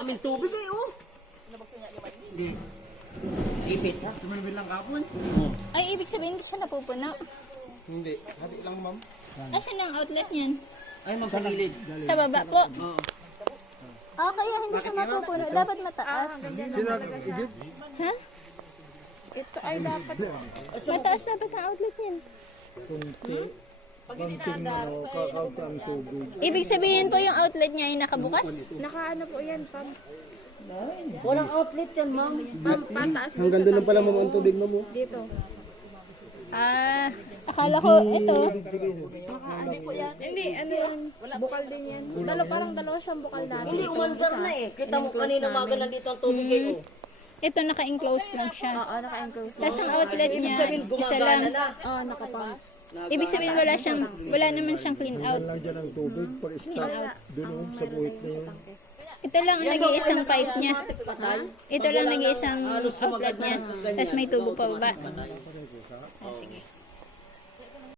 Aming tubig eh, oh. Hindi. Ipit ha? Sumalbil lang kapon. Ay, ibig sabihin ko siya napupuno. Hindi. Hati lang ma'am. Asan ang outlet niyan? Ay, ma'am, sa gilid. Sa baba po. Oo. Ah, kaya hindi siya mapupuno. Dapat mataas. Ha? Ito ay dapat. Mataas dapat ang outlet niyan. Kakaunti ang tubig. Ibig sabihin po yung outlet niya ay nakabukas? Nakaano po yan, pam. Walang outlet yan, ma'am. Pataas Hanggang doon lang pala ma'am ang tubig ma'am. dito. Ah, akala ko ito. Hindi, ano yan? Bukal din yan. Parang dalawa siyang bukal dati. Hindi, umandar na eh. Kita mo kanina maga nandito ang tubig eh, oh. Ito naka-enclose lang siya. Oo, naka-enclose. Tapos ang outlet Ibig niya, sabihin, isa gumagana lang. na. Oo, nakapam. Ibig sabihin wala naman siyang clean out. Lang dyan ang tubig. Pag stop doon sa buhit na yun. Ito lang ang nag-iisang pipe niya. Ito lang nag-iisang outlet niya. Tapos may tubo pa baba. Ah, sige.